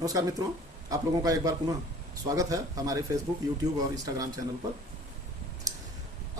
नमस्कार मित्रों, आप लोगों का एक बार पुनः स्वागत है हमारे फेसबुक, यूट्यूब और इंस्टाग्राम चैनल पर।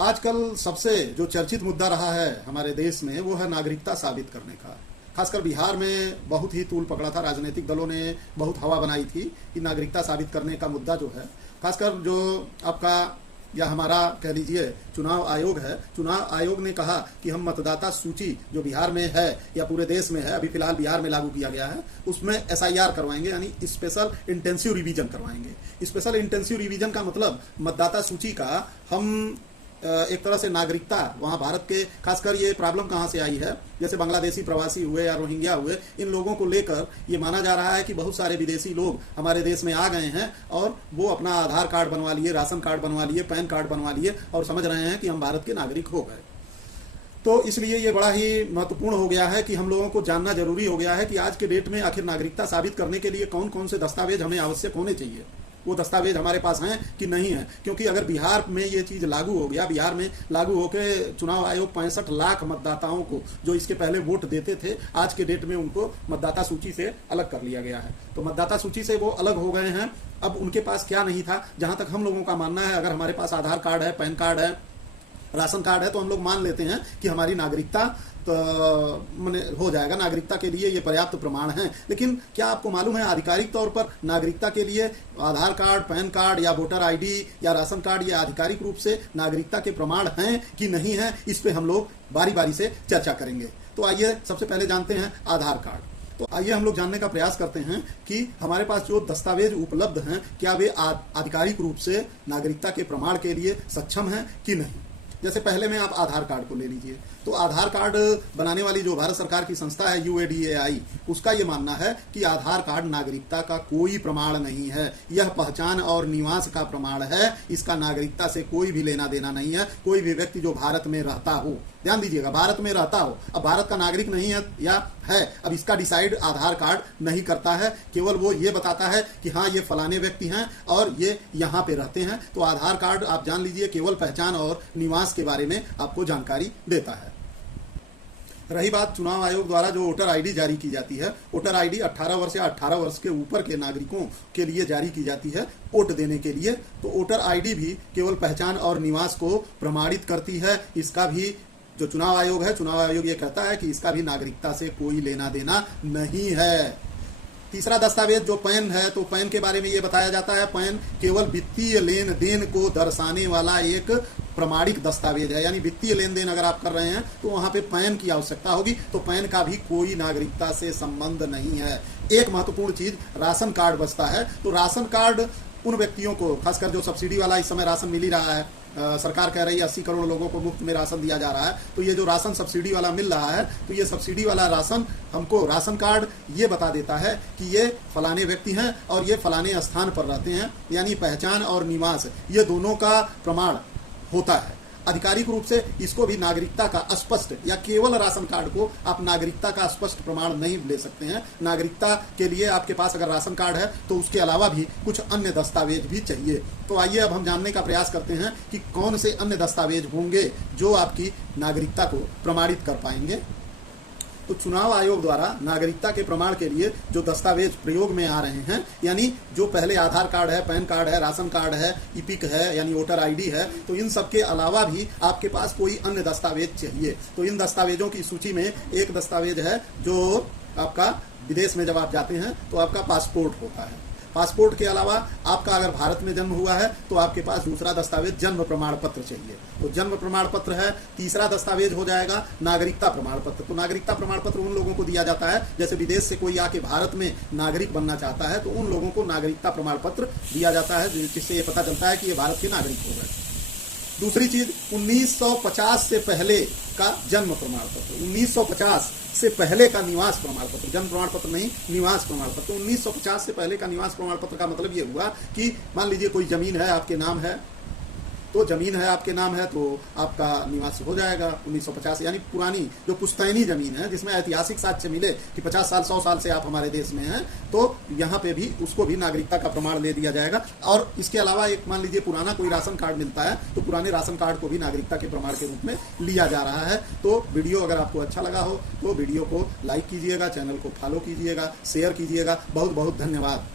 आजकल सबसे जो चर्चित मुद्दा रहा है हमारे देश में वो है नागरिकता साबित करने का। खासकर बिहार में बहुत ही तूल पकड़ा था, राजनीतिक दलों ने बहुत हवा बनाई थी कि नागरिकता साबित करने का मुद्दा जो है, खासकर जो आपका या हमारा कह लीजिए चुनाव आयोग है, चुनाव आयोग ने कहा कि हम मतदाता सूची जो बिहार में है या पूरे देश में है, अभी फिलहाल बिहार में लागू किया गया है, उसमें एसआईआर करवाएंगे, यानी स्पेशल इंटेंसिव रिवीजन करवाएंगे। स्पेशल इंटेंसिव रिवीजन का मतलब मतदाता सूची का हम एक तरह से नागरिकता, वहाँ भारत के खासकर ये प्रॉब्लम कहाँ से आई है, जैसे बांग्लादेशी प्रवासी हुए या रोहिंग्या हुए, इन लोगों को लेकर ये माना जा रहा है कि बहुत सारे विदेशी लोग हमारे देश में आ गए हैं और वो अपना आधार कार्ड बनवा लिए, राशन कार्ड बनवा लिए, पैन कार्ड बनवा लिए और समझ रहे हैं कि हम भारत के नागरिक हो गए। तो इसलिए ये बड़ा ही महत्वपूर्ण हो गया है कि हम लोगों को जानना जरूरी हो गया है कि आज के डेट में आखिर नागरिकता साबित करने के लिए कौन कौन से दस्तावेज हमें आवश्यक होने चाहिए, वो दस्तावेज हमारे पास हैं कि नहीं है। क्योंकि अगर बिहार में ये चीज लागू हो गया, बिहार में लागू होकर चुनाव आयोग 65 लाख मतदाताओं को जो इसके पहले वोट देते थे, आज के डेट में उनको मतदाता सूची से अलग कर लिया गया है। तो मतदाता सूची से वो अलग हो गए हैं। अब उनके पास क्या नहीं था, जहां तक हम लोगों का मानना है, अगर हमारे पास आधार कार्ड है, पैन कार्ड है, राशन कार्ड है, तो हम लोग मान लेते हैं कि हमारी नागरिकता तो हो जाएगा, नागरिकता के लिए ये पर्याप्त प्रमाण है। लेकिन क्या आपको मालूम है आधिकारिक तौर पर नागरिकता के लिए आधार कार्ड, पैन कार्ड या वोटर आईडी या राशन कार्ड ये आधिकारिक रूप से नागरिकता के प्रमाण हैं कि नहीं है, इस पे हम लोग बारी बारी से चर्चा करेंगे। तो आइए सबसे पहले जानते हैं आधार कार्ड। तो आइए हम लोग जानने का प्रयास करते हैं कि हमारे पास जो दस्तावेज उपलब्ध हैं क्या वे आधिकारिक रूप से नागरिकता के प्रमाण के लिए सक्षम हैं कि नहीं। जैसे पहले में आप आधार कार्ड को ले लीजिए, तो आधार कार्ड बनाने वाली जो भारत सरकार की संस्था है UADAI, उसका ये मानना है कि आधार कार्ड नागरिकता का कोई प्रमाण नहीं है, यह पहचान और निवास का प्रमाण है, इसका नागरिकता से कोई भी लेना देना नहीं है। कोई भी व्यक्ति जो भारत में रहता हो, ध्यान दीजिएगा, भारत में रहता हो, अब भारत का नागरिक नहीं है या है, अब इसका डिसाइड आधार कार्ड नहीं करता है। केवल वो ये बताता है कि हाँ ये फलाने व्यक्ति हैं और ये यहाँ पे रहते हैं। तो आधार कार्ड आप जान लीजिए केवल पहचान और निवास के बारे में आपको जानकारी देता है। रही बात चुनाव आयोग द्वारा जो वोटर आईडी जारी की जाती है, वोटर आईडी 18 वर्ष या 18 वर्ष के ऊपर के नागरिकों के लिए जारी की जाती है वोट देने के लिए। तो वोटर आईडी भी केवल पहचान और निवास को प्रमाणित करती है। इसका भी जो चुनाव आयोग है, चुनाव आयोग ये कहता है कि इसका भी नागरिकता से कोई लेना देना नहीं है। तीसरा दस्तावेज जो पैन है, तो पैन के बारे में ये बताया जाता है, पैन केवल वित्तीय लेन देन को दर्शाने वाला एक प्रमाणिक दस्तावेज है। यानी वित्तीय लेन देन अगर आप कर रहे हैं तो वहां पे पैन की आवश्यकता होगी। तो पैन का भी कोई नागरिकता से संबंध नहीं है। एक महत्वपूर्ण चीज राशन कार्ड बचता है। तो राशन कार्ड उन व्यक्तियों को, खासकर जो सब्सिडी वाला इस समय राशन मिल ही रहा है, सरकार कह रही है 80 करोड़ लोगों को मुफ्त में राशन दिया जा रहा है। तो ये जो राशन सब्सिडी वाला मिल रहा है, तो ये सब्सिडी वाला राशन हमको राशन कार्ड ये बता देता है कि ये फलाने व्यक्ति हैं और ये फलाने स्थान पर रहते हैं। यानी पहचान और निवास ये दोनों का प्रमाण होता है। आधिकारिक रूप से इसको भी नागरिकता का स्पष्ट, या केवल राशन कार्ड को आप नागरिकता का स्पष्ट प्रमाण नहीं ले सकते हैं। नागरिकता के लिए आपके पास अगर राशन कार्ड है तो उसके अलावा भी कुछ अन्य दस्तावेज भी चाहिए। तो आइए अब हम जानने का प्रयास करते हैं कि कौन से अन्य दस्तावेज होंगे जो आपकी नागरिकता को प्रमाणित कर पाएंगे। तो चुनाव आयोग द्वारा नागरिकता के प्रमाण के लिए जो दस्तावेज प्रयोग में आ रहे हैं, यानी जो पहले आधार कार्ड है, पैन कार्ड है, राशन कार्ड है, इपिक है यानी वोटर आईडी है, तो इन सब के अलावा भी आपके पास कोई अन्य दस्तावेज चाहिए। तो इन दस्तावेजों की सूची में एक दस्तावेज है जो आपका विदेश में जब आप जाते हैं तो आपका पासपोर्ट होता है। पासपोर्ट के अलावा आपका अगर भारत में जन्म हुआ है तो आपके पास दूसरा दस्तावेज जन्म प्रमाण पत्र चाहिए। तो जन्म प्रमाण पत्र है। तीसरा दस्तावेज हो जाएगा नागरिकता प्रमाण पत्र। तो नागरिकता प्रमाण पत्र उन लोगों को दिया जाता है, जैसे विदेश से कोई आके भारत में नागरिक बनना चाहता है तो उन लोगों को नागरिकता प्रमाण पत्र दिया जाता है, जिससे ये पता चलता है कि ये भारत के नागरिक हो गए। दूसरी चीज 1950 से पहले का जन्म प्रमाण पत्र, 1950 से पहले का निवास प्रमाण पत्र, जन्म प्रमाण पत्र नहीं, निवास प्रमाण पत्र। 1950 से पहले का निवास प्रमाण पत्र का मतलब ये हुआ कि मान लीजिए कोई जमीन है आपके नाम है, तो जमीन है आपके नाम है तो आपका निवास हो जाएगा 1950, यानी पुरानी जो पुश्तैनी जमीन है जिसमें ऐतिहासिक साक्ष्य मिले कि 50 साल 100 साल से आप हमारे देश में हैं, तो यहाँ पे भी उसको भी नागरिकता का प्रमाण दे दिया जाएगा। और इसके अलावा एक मान लीजिए पुराना कोई राशन कार्ड मिलता है तो पुराने राशन कार्ड को भी नागरिकता के प्रमाण के रूप में लिया जा रहा है। तो वीडियो अगर आपको अच्छा लगा हो तो वीडियो को लाइक कीजिएगा, चैनल को फॉलो कीजिएगा, शेयर कीजिएगा। बहुत बहुत धन्यवाद।